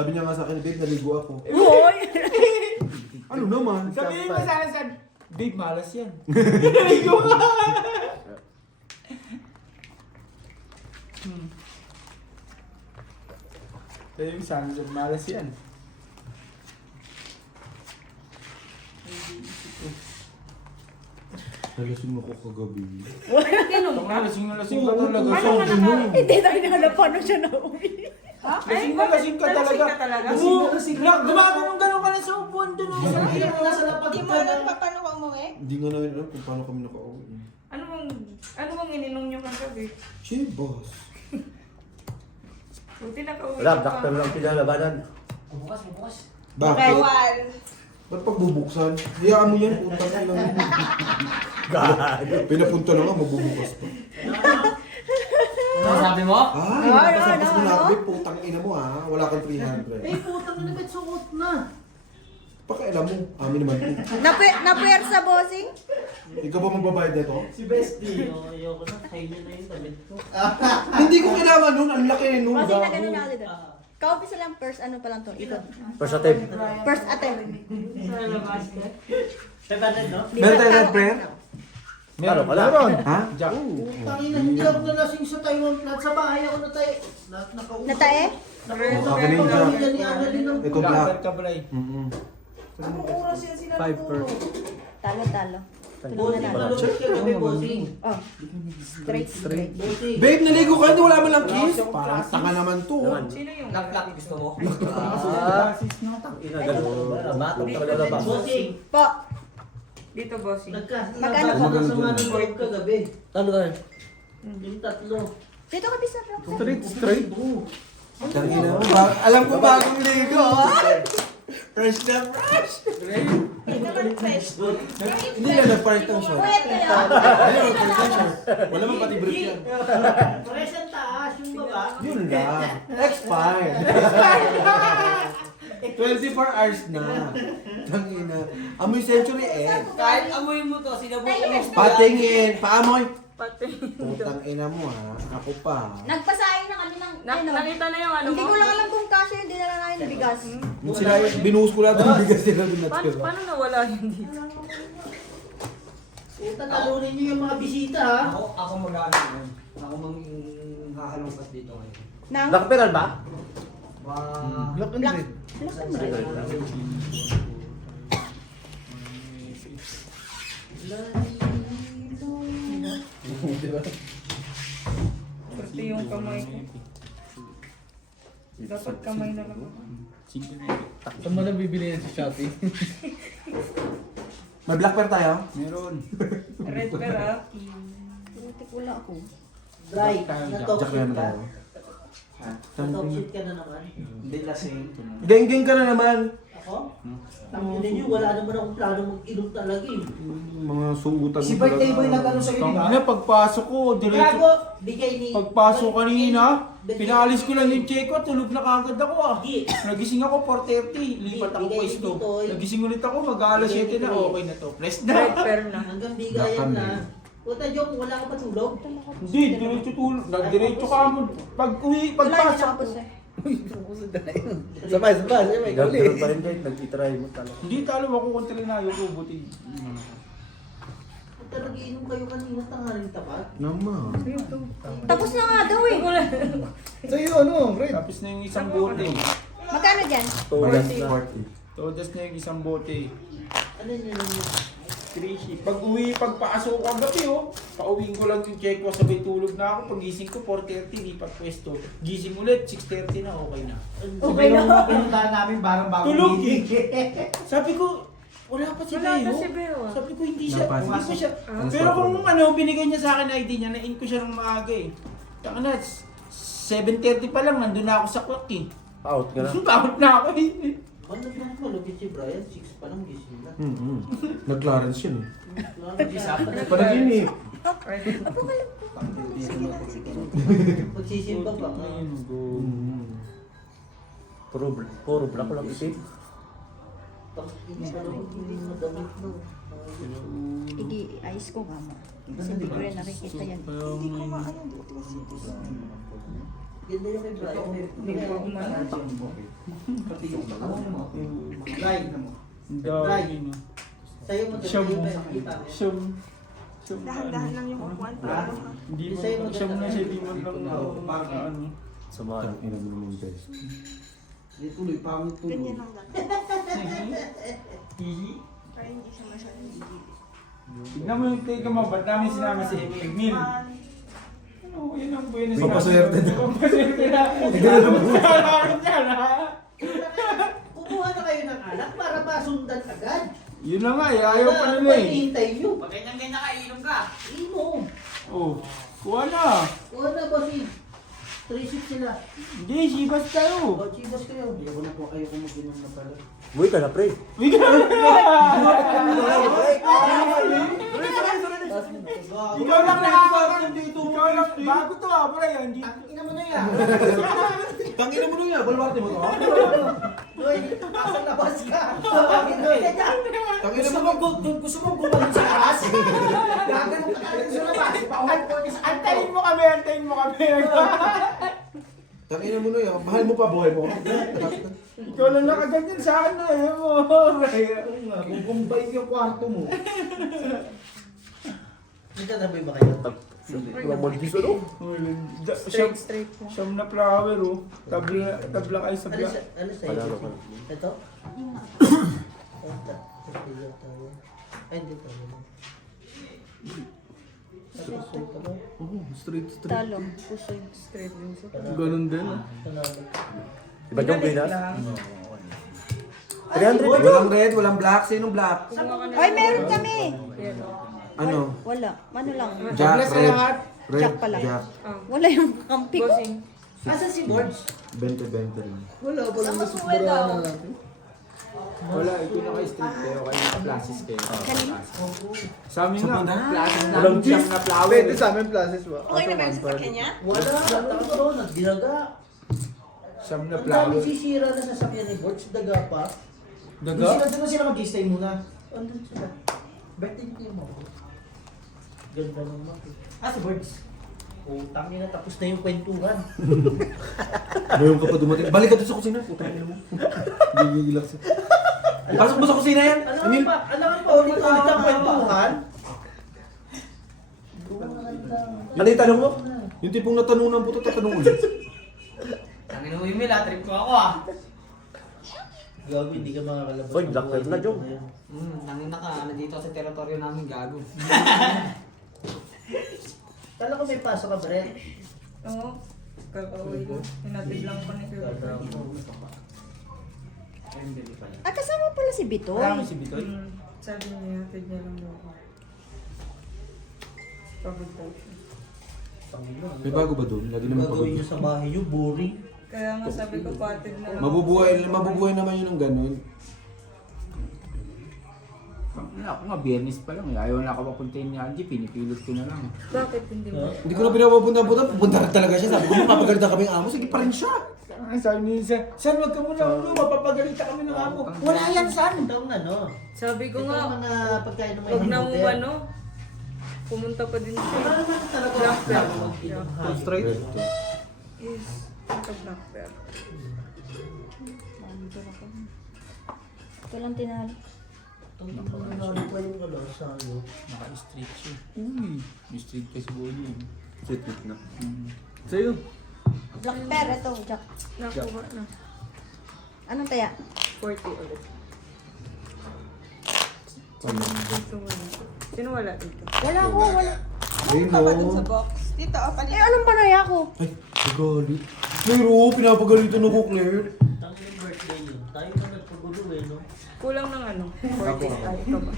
Sabi niya nga sa akin, babe, naligo ako. Uy! Ano naman? Sabihin mo sana sa babe, malas yan. Naligo ka. Sabihin mo sana sa malas yan. Nalasing ako kagabi. Tinong ka? Lasing na lasing ka talaga. Ano So, ka naka... Hindi tayo nakalap paano siya nauwi. lasing na lasing ka talaga. Oo, gumagano'n ka na sa upuan doon. Sa Hindi hirap mo na nasa sa lapag Hindi mo alam pa paano ka umuwi? Hindi nga namin alam kung paano kami nakauwi. Ano bang ininom niyo kagabi? Chibas. Buti nakauwi Wala, ka doctor pa. lang pinalabanan. Bukas, bukas. Bakit? Bawal. Ba't pagbubuksan? Hayaan mo yan, putang ina mo. Pinapunta na nga, magbubukas pa. Ano sabi mo? Ay, nakasabas mo na ako, babe, putang ina mo ha. Wala kang 300. Eh, putang na ba't suot na? Pakialam mo, amin naman po. Napuwersa, bossing? Ikaw ba magbabayad nito? Si Bestie. Ayoko na, kayo na yung damit ko. Hindi ko kailangan nun, ang laki nun. Bossing na gago. ganun na dito. Kaumpisa lang first, ano pa lang to? Ikot. First attempt. First attempt. Sa labas ka? Seven, no? Meron tayo red prayer? Ano pala? Meron. Ha? Jack. Tangina, hindi ako nalasing sa Taiwan Plat. Sa bahay ako na tayo. Nakauwi. Natae? Oh, akin na yung Jack. Pamilya ni Annalyn ng Ito black. Black ka pala eh. Anong oras yan sila 5 Talo. Tulungan Bossing, na lang. malupit ka gabi, bossing. Oh. Straight. Bossing. Babe, naligo ka, hindi wala man lang kiss. Parang tanga naman to. Naman. Sino yung... Lock gusto mo? Ina, ganun. Batang talaga labas. Bossing. Po. Dito, bossing. Magkano po? Nagkasama ng loob ka gabi. Ano ka? Yung tatlo. Dito ka bisa, bro. Straight. Tangina mo. Alam ko bagong ligo. Fresh na fresh. Hindi naman fresh. Hindi na nag-part ng short. Pwede yan. Hindi na nag-part ng short. Wala man pati brief yan. Fresh ang taas, yung baba. Yun lang. Expired. 24 hours na. Tangina. Amoy century egg. Kahit amoy mo to, sinabukan mo. Patingin. Paamoy. Putang ina mo ha. Ako pa. Nagpasahin na kami ng... Nakita na yung ano Hindi mo? ko lang alam kung kasya yung dinala namin ng bigas. Sila, binuhos ko lahat ng bigas nila Paano, binatira. paano nawala yun dito? Puta, talunin niyo yung mga bisita ha. Ako mag-ano yun. Ako hahalungkat dito ngayon. Nang... Nakaperal ba? Black and red. Pati yung kamay ko. Dapat kamay na lang. Saan mo na bibili yan sa Shopee? May black pear tayo? Meron. Red pear ah. Putik wala ako. Dry, Jack na-toxic na ka. tayo. Na-toxic ka na naman. Hindi lasing. Geng-geng ka na naman. Ako? Tangin ninyo, wala naman akong plano mag-inom talaga eh. Mga sugutan Si birthday boy nag-ano sa'yo din ha? Pagpasok ko, diretso. Gago, bigay ni... Pagpasok kanina, pinalis ko lang yung check ko, tulog na kagad ako ah. Gi. Nagising ako 4:30, lipat ako Bigay pwesto. dito, eh. Nagising ulit ako, mag-alas 7 na, okay na to. Press Red na. pear na. Hanggang bigayan na. Puta, Jong, wala ka pa tulog? Hindi, diretso tulog. Diretso ka mo. Wala, hindi Pagpasok. nakapos eh. Sabay. Ganun pa rin kahit nag-try mo talaga. Hindi talo ako kung talinayo ko, buti. Puta, nagiinom kayo kanina, tangaling tapat. Naman. Tapos na nga daw eh. Sa'yo ano, Red? Tapos na yung isang bote. Magkano dyan? Tulas na. 40. Todas na yung isang bote. Ano yun yun? 3 pagpasok ko gabi pauwiin ko lang yung check ko, sabay tulog na ako. Pagising ko 4:30, lipat pwesto. Gising ulit 6:30 na, okay na. Okay na. Pinuntahan namin bago tulog eh. Sabi ko, wala pa si Wala Beo. na si Beo. Sabi ko hindi siya, Napasok. hindi ko siya. Ah. Pero kung ano, binigay niya sa akin ID niya, na-in ko siya ng maaga eh. Taka na, 7:30 pa lang, nandun na ako sa clock eh. Out ka na. Takot na ako eh. Ano ba malupit si Brian? 6 pa lang gising na. Nag-Clarence yun eh. Panaginip. Panaginip. Magsisimba pa ka. Puro black ko lang isip. Hindi madamit no. Igi-ayos ko nga mo. Kasi hindi ko rin nakikita yan. Hindi ko maano dito. Ganda yung kay Brian. Hindi ko umano. Pati yung Brian mo. Ang dami na. Sa'yo mo Siyam. yung nakita mo. Siyam. Dahan-dahan lang yung kukuhan para Hindi mo, Sa'yo mo siyam na siya, di mo Ikaw lang na. ano. Samahan. Ina mo naman guys. Hindi tuloy, pangit tuloy. ganyan lang dapat. Hihi. Para hindi siya masyadong gigil. Tignan mo yung take mo, ba't namin sinama si Emil? Ano, yun ang buhay na sinabi. Papaswerte daw. Papaswerte na. Bakit yan, ha? Kumuha na kayo ng alak para masundan agad. Yun na nga, eh, ayaw pa nila eh. Hinihintay nyo. Pag ganyan-ganyan ka, inom ka. Inom. Oh, kuha na. Kuha na bossing. 3-6 sila. Hindi, sibas tayo. O, chibas kayo. Ayoko na po, ayoko mag-inom na pala. Buhay ka na, pre. Uy, ikaw lang nakakakal dito. Ikaw lang, bago to ah, bro. Hindi. Ina mo na yan. Tangina mo nung yan, balwarte mo to. Uy, asa labas ka. Bakit Noy? Tangina Gusto mo gumaling sa labas? Gagano'n ka talaga sa labas. Bawal ko sa Antayin mo kami, antayin mo kami. Tangina mo nung yan, mahal mo pa buhay mo. Ikaw lang nakaganyan sa akin na eh. Gugumbay yung kwarto mo. Nagtataboy ba kayo? Walang magdis ano? Straight lang. Siyam na flower oh. Tabla kayo sa Ano black. sa ano sa Panalo iyo? ka. Ito? Ay, hindi tayo. Straight. Talong. Pusoy. Straight din siya. Ganun din. Panalo. Iba yung Venus? Lang. 300 Walang red, walang black. Sinong black? Ay, meron kami. Ano? Wala. Ano lang. Jack, Tabla sa red. lahat. Red, Jack pala. Jack. Wala yung kampi ko. Bossing. Asan si Boards? 20 lang. Wala pa lang nasubara na natin. Wala, ito na kayo street kayo. Kayo na classes kayo. Kanina? Sa amin nga, classes Walang namin siyam cheese. na flower. Pwede sa amin places ba? Okay na ba yung sasakyan niya? Wala, tao nagdiraga. Siyam na Ang flower. dami sisira na sasakyan ni Boards, daga pa. Daga? Doon sila mag-stay muna. Andun sila. Birthday niyo kayo mo. Ganda naman. Si Boards. Utang na, tapos na yung kwentuhan. Ngayon ka pa dumating. Balik ka doon sa kusina. Putang ina mo. Gigigilak siya. Pasok mo sa kusina yan. Emil. Alam mo pa, ulit-ulit ang kwentuhan. Ano yung tanong mo? Yung tipong natanong ng puto, tatanong ulit. Tangin mo, Emil, trip ko ako ah. Gago, hindi ka makakalabas. Oy, black belt na, Jong. Tangin na ka, nandito sa teritoryo namin, gago. Kala ko may pasok ka, Brett. Oo. Kakaway ko. Hinatid lang ko ni Kuya. Ah, kasama pala si Bitoy. Alam mo si Bitoy? Sabi niya, hinatid niya lang daw ako. Pagod daw siya. May bago ba doon? Lagi naman Gagawin niyo pagod. sa bahay niyo, boring. Kaya nga sabi ko, patid na lang. Mabubuhay naman yun ng ganun. Ako nga, biyernes pa lang. Ayaw na ako mapuntahin ni Angie, pinipilot ko na lang. Bakit hindi mo? Hindi ko na pinapapunta-punta. Pupunta na talaga siya. Sabi ko, mapapagalitan kami ng amo. Sige pa rin siya. Sabi ni San, San, wag ka muna ulo, mapapagalitan kami ng amo. Wala yan, San. Ito ang ano. Sabi ko Ito nga, ang mga pagkain ng may wag na mo hamburger. ano. Pumunta pa din siya. Ano naman talaga? Black belt. Inom Straight. Is, ito black belt. Ito lang tinalo. Ano pa yung ano sa ano? Naka-street siya. Uy, may street kasi bowling. Sit na. Sa'yo. Black bear, ito, Jack. Nakuha na. Anong taya? 40 ulit. Dito wala. Sino wala dito? Wala ko, wala. Ayun Ano pa dun mo. sa box? Dito, palit. Eh, anong panaya ko? Ay, nagalit. Pero, pinapagalitan ako, Claire. Tangin yung birthday yun. Tayo na nagpagulo eh, no? Kulang ng ano? 40 tayo ka ba?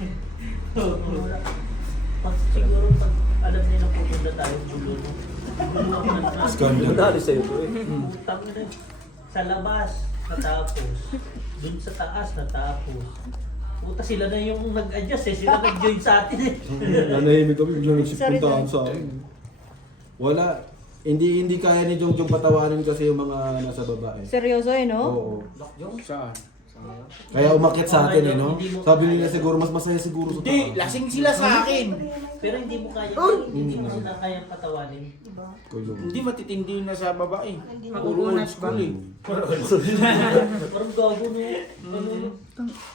Siguro pag alam nila pupunta tayo gulo, no? Scandal. Madali sa'yo to eh. Utang na. Sa labas, natapos. Dun sa taas, natapos. Puta, sila na yung nag-adjust eh. Sila nag-join sa atin eh. Nanahimik kami, biglang Sorry, nagsipuntahan sa akin. Wala. Hindi kaya ni Jongjong patawanan kasi yung mga nasa baba eh. Seryoso eh, no? Oo. Saan? Kaya umakyat sa atin eh, no? Sabi nila siguro, mas masaya siguro sa Hindi, lasing sila sa akin. Pero hindi mo kaya, hindi mo sila kayang patawanin. Kulong. Hindi matitindi na sa babae. Puro old Makukunat ba? school eh. Parang gago no.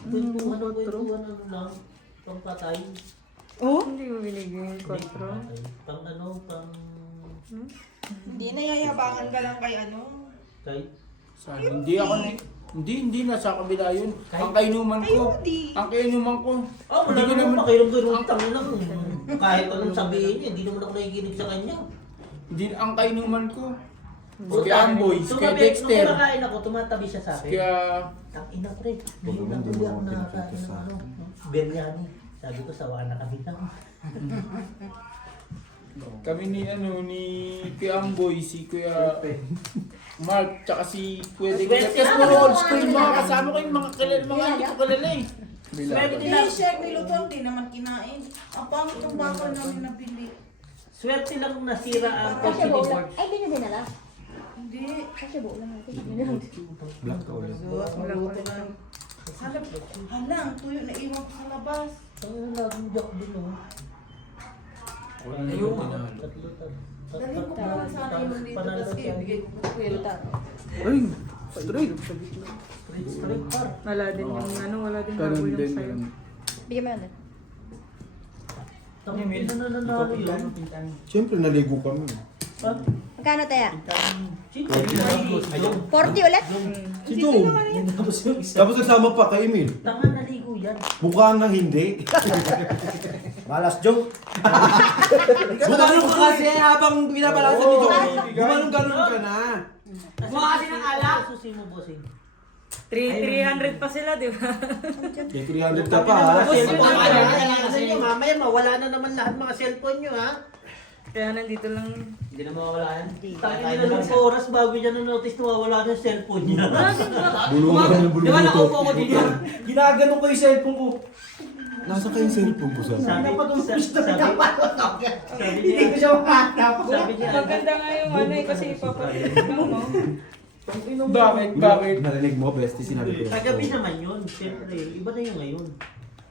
Kwentuhan lang. Pang patay. Hindi mo binigyan yung control. Pang ano, pang... Hindi, nayayabangan ka lang kay ano. Kay... Hindi ako na... Hindi na sa kabila yun. Ang kainuman ko. Ang kainuman ko. Oh, wala Hindi ko naman naman- pakiram-kiram tangin lang. Kahit anong sabihin niya, hindi naman ako nakikinig sa kanya. Hindi ang kainuman ko. Si Amboy, si Kuya Dexter. Nung kumakain ako, tumatabi siya sa akin. Kaya Tangina pre, hindi naman, na hindi ako mo ako nakakain pinakita ng sa ano. akin. Biryani. Sabi ko, sawa na kami lang. kami ni Kuya Amboy, si Kuya Mark, tsaka si Kuya Dexter. Kasi puro old school yung mga kasama ko yung mga kilala, mga hindi ko kilala eh. Hindi siya, Milutong, di naman kinain. Ang pangit yung bakal namin nabili. Swerte lang nasira ang Kasi kotse ni buo lang. George. Ay, ganyan din nala. Hindi. Kasi buo lang natin. Black ka ulit. Sabi, halang, tuyo na iwan ko sa labas. Ang lagong joke din oh. Ayun. Dali ko pa lang sana yung dito, tapos ibigay ko po. Ay, straight. Straight par. Wala din yung ano, wala din Ganun nabulong din, sa'yo. ganun. Bigyan mo yan. Tangin na nanalo yun. Siyempre, naligo kami. Ha? Magkano tayo? Sino yung 40 ulit? Si Joe. Tapos nagsama pa kay Emil. Tangan naligo yan. Mukha nga hindi. Malas joke. Gumanon ka kasi habang pinapalasan ni Joe. Gumanon-ganon ka na. Mukha kasi ng alak. Susi mo, bossing. 300 pa sila, di ba? May 300 ka pa ha. Mamaya mawala na naman lahat mga cellphone nyo ha. Kaya nandito lang. Hindi na mawawala yan. Tangin na lang sa oras bago niya na-notice na mawala na yung cellphone niya. Bulungan ng bulungan. Di ba nakaupo ko dito? Ginagano ko yung cellphone ko. Nasa kayong cellphone ko sa Sabi Hindi ko siya mahanap. Sabi niya, Maganda nga yung ano eh, kasi ipapalit lang, no? Bakit? Narinig mo, bestie, sinabi ko. kagabi naman yun. Siyempre, iba na yung ngayon.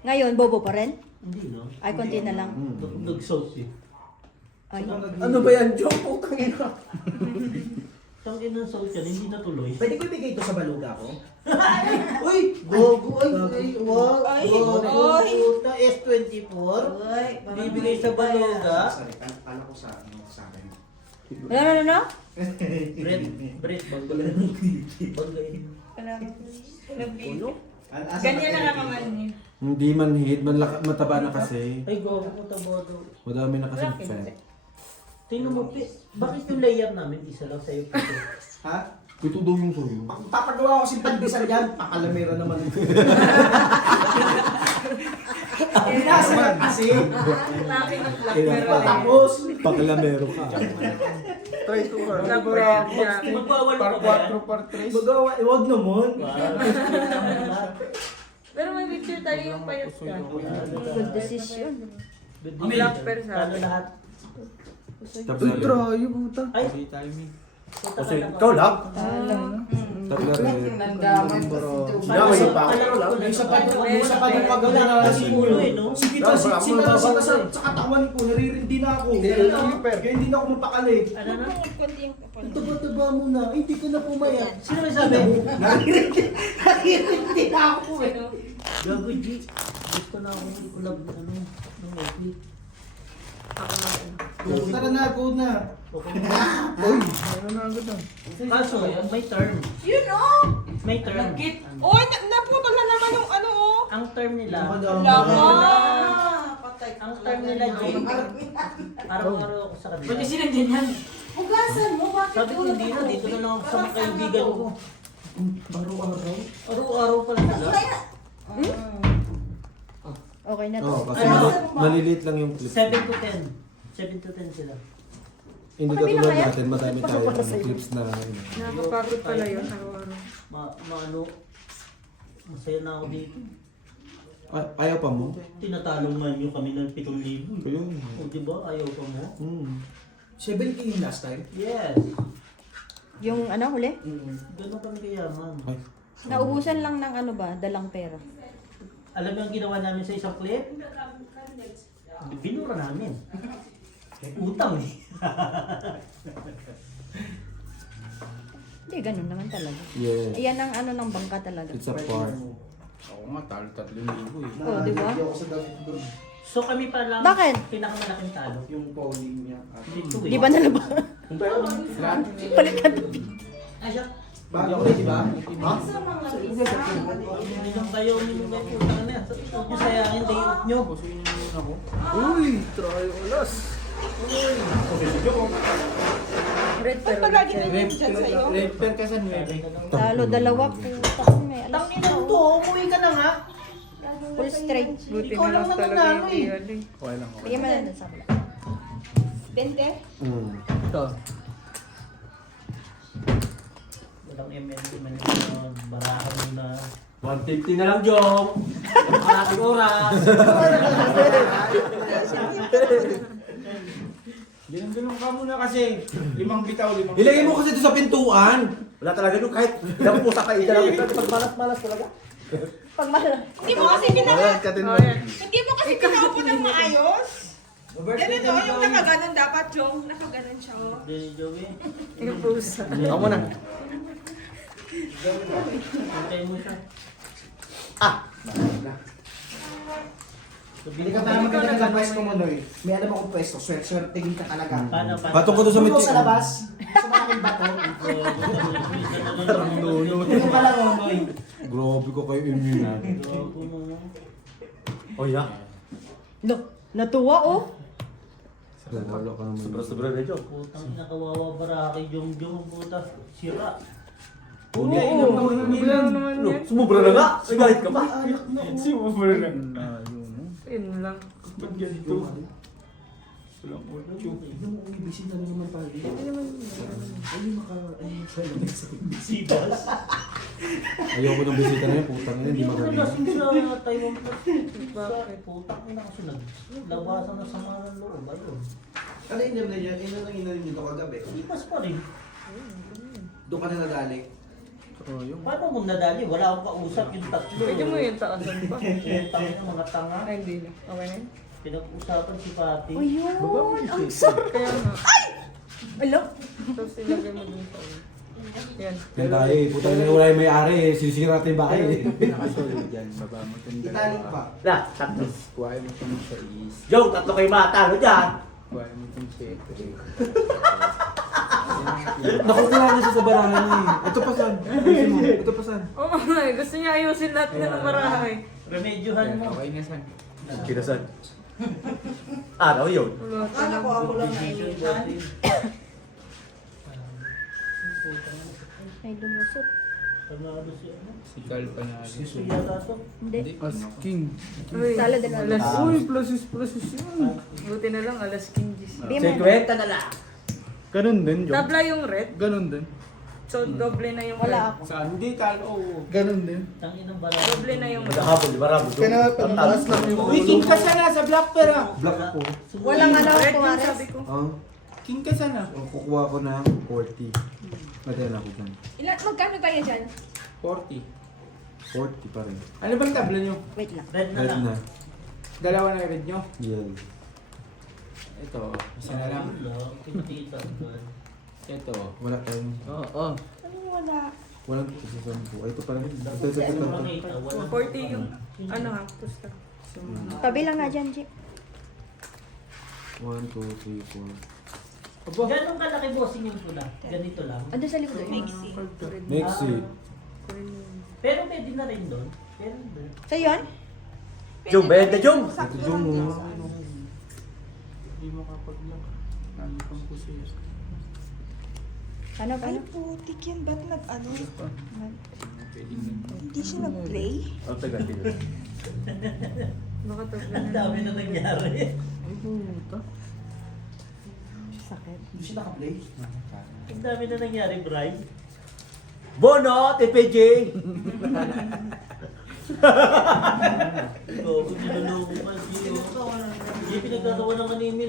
Ngayon, bobo pa rin? Hindi no? Ay, konti na lang. Nag-soap eh. Ay, Ano ba yan, joke? Putang ina. Tangin ng soap yan, hindi natuloy. Pwede ko ibigay ito sa baluga ko? Uy! Gogo! Ay! Wag! Ay, Gogo! ay. Puta! S24! Ay, Bibigay sa baloga. Paano ko sa akin? ano? Brett, banggalin. Banggalin. Ganyan na lang naman niya. Hindi manhid, mataba na kasi. Ay, gogo ko tabado. Madami na kasi fat. Tingnan mo, bakit yung layer namin isa lang sa'yo? Ha? Ito daw yung sa'yo. Papagawa ko si pandesal yan. Pakalamera naman. Binasa kasi. Laki ng black Ilan pero pa? Tapos. Pakilamero ka. Try to work. Magwawalo Par pa ba 4, par 3. Magawa, wag naman. Pero may picture tayo yung payat ka. Good decision. Black pero sa Ano lahat? Tapos Uy, try, puta. Ay! Kasi timing. Kasi ikaw lang. Tapos nandaman pa si Joe. Sinaway pa. Yung isa pa nung kagabi na si ulo eh, no? Si kita, sa katawan ko, naririndi na ako. Kaya hindi na ako mapakali. Ano na? Konti yung kapal. Taba-taba mo na. Ay, hindi ka na pumayat. Sino may sabi? Naririndi na ako eh. Gago, G. Gusto na akong ikulab ano, ng Epi. Tara na, go na. Okay. Uy, meron na agad ah. Kaso, may term. Yun oh! May term. Oy, naputol na naman yung ano oh! Ang term nila, Lama! Patay. ang term nila, G, araw-araw ako sa kanila. Hugasan mo, bakit Sabi ko, hindi na, dito na lang ako sa mga kaibigan ko. Araw-araw? Araw-araw pala nila. Okay na to. Oo, kasi maliliit lang yung clip. 7 to 10. 7 to 10 sila. Hindi ka tulad natin, madami tayo ng clips na Nakakapagod pala yun, araw-araw. Ano, masaya na ako dito. Ayaw pa mo? Tinatalo man nyo kami ng 7,000. Ayun. O diba, ayaw pa mo? 70 yung last time. Yes. Yung ano, huli? Ganun kami kayaman. Ay, Naubusan lang ng ano ba, dalang pera. Alam mo ang ginawa namin sa isang clip? Binura namin. Utang eh. Hindi, ganun naman talaga. Yeah. Ayan ang ano ng bangka talaga. It's a part. Ako nga, talo 3,000 eh. Oh, di ba? Hindi ako sa David doon. So kami pa lang Bakit? pinakamalaking talo. Yung polling niya. Ito eh. Di ba nalaba? Palitan. Ay, siya. Bago rin, di ba? Ha? Sa mga pizza. Yung kayo, yung utang na yan. Huwag nyo sayangin, day off nyo. Uy, try ulas. Red Ba't pa lagi na yun dyan sa'yo? Red pen ka sa 9. Talo, dalawa po. May alas. Tangin na to, umuwi ka na nga. Full straight. Buti Ikaw na lang lang naman talaga nalo yung eh. iyan eh. Okay lang, Bigyan mo na sa kabila. 20? Mm. Walang ML man yung barahan mo na. 150 na lang, Jong. Kalating oras. Ganun ka muna kasi. 5 bitaw, 5 Ilagay mo kasi ito sa pintuan. Wala talaga doon kahit ilang pusa ka ika lang. Pag malas-malas talaga. Pagmahal. Hindi mo kasi hindi mo kasi pinaupo ng maayos. Ganun o, yung nakaganon dapat yung nakaganon siya o. Hindi, Joey. Yung pusa. Ako muna. Hintay mo siya. Hindi ka parang maganda ng pwesto mo, Noy. May alam akong pwesto. Swerte-swertein ka talaga. Paano? Patong ko to sa Tulog mitik. sa labas. Sa malaking bato. Hindi ka lang, Noy. Grabe ko kayo immune. Oh, yeah. No, natuwa oh. Wala ka naman. Sobra na dyan. Putang ina, kawawa baraki, Jong, puta. Sira. Oo. Bigla naman yan. Sumubra na nga. Ay, galit ka pa. Sumubra na. Yun lang. Ba't ganito? Walang audio. Bisita na naman tayo. Sibas. Ayoko ng bisita na yun. Putang ina, hindi Hindi ako magaling. nalasing sa Taiwan Plus. Bakit? Putang ina kasi naglabasan na sa mga loob. Ayun. Ano yun na dyan? Ino lang inanin dito kagabi. Lipas pa rin. Doon ka na nadali. Paano kung nadali? Wala akong kausap yung tatlo. Pwede mo yung taasan pa. Putang ina, mga tanga. Ay, hindi na. Okay na yun? Pinag-usapan si Pati. Ayun, ang sarap. Kaya nga. Alam. Tapos ilagay mo dun sa ulo. Yan. Yan tayo eh. Putang ina, wala yung may-ari eh. Sinisira natin yung bahay eh. Pinakasolid yan. Baba mo itong Italik pa. dalawa. Kuhain mo itong sa is. Joe, tatlo kayo matalo dyan. Kuhain mo itong 7. Nakukuha na siya sa barahan eh. Ito pa saan? Ayusin mo. Ito pa saan? Oo nga eh. Gusto niya ayusin lahat na ng marahay. Remedyohan mo. Okay na san. Kinasan. Araw yun. Wala Akala ko ako lang nainitan. Ay, lumusot. Panalo si ano? Si Cal panalo. Si Yata to. Hindi. Asking. Uy, Talo din alas. ako. Uy, pluses yun. Buti na lang, alas 15. Bigyan mo. Sekwenta na lang. Ganun din, Tabla yung red. Ganun din. So, doble na yung Wala red. ako. Saan? Hindi, talo. Ganun din. Tangin ng bala. Doble na yung red. Magkahapon, di ba Rabo? Pataas lang yung ulo. King ka sana sa black pera. Black ko. Walang ano, Red yung kumares. sabi ko. Ah, King ka sana. kukuha ko ng 40. Madala ako dyan. Magkano tayo dyan? 40. 40 pa rin. Ano bang tabla nyo? Wait lang. Red na Red lang. na. Dalawa na red nyo? Yan. Ito, isa na lang. Kitita. Ito. Wala tayong... Oo. Ano wala? Walang isa po. Ay, ito pa rin. Ito. Makita, wala. 40 yung, ano ha, pusta. Kabilang nga dyan, Jeep. 1, 2, 3, 4. Abo. Ganun kalaki bossing yung pula. Ganito lang. Ando sa likod. Mixi. Mexi. Pero pwede na rin doon. Pero doon. So yun? Jung, bayad na Jung. Ito yung... Hindi makapag-lock. Nandito po siya. Ano, Ay, paano? putik yan. Ba't nag-ano? Pwedeng Hindi siya nag-play? Oh, taga. Baka tabla Ang na. dami na nangyari. Sakit. Hindi siya naka-play. Ang dami na nangyari, Bri. Bono, TPJ. Ikaw, kung niloloko ka, hindi pinagkagawa ng kaninin.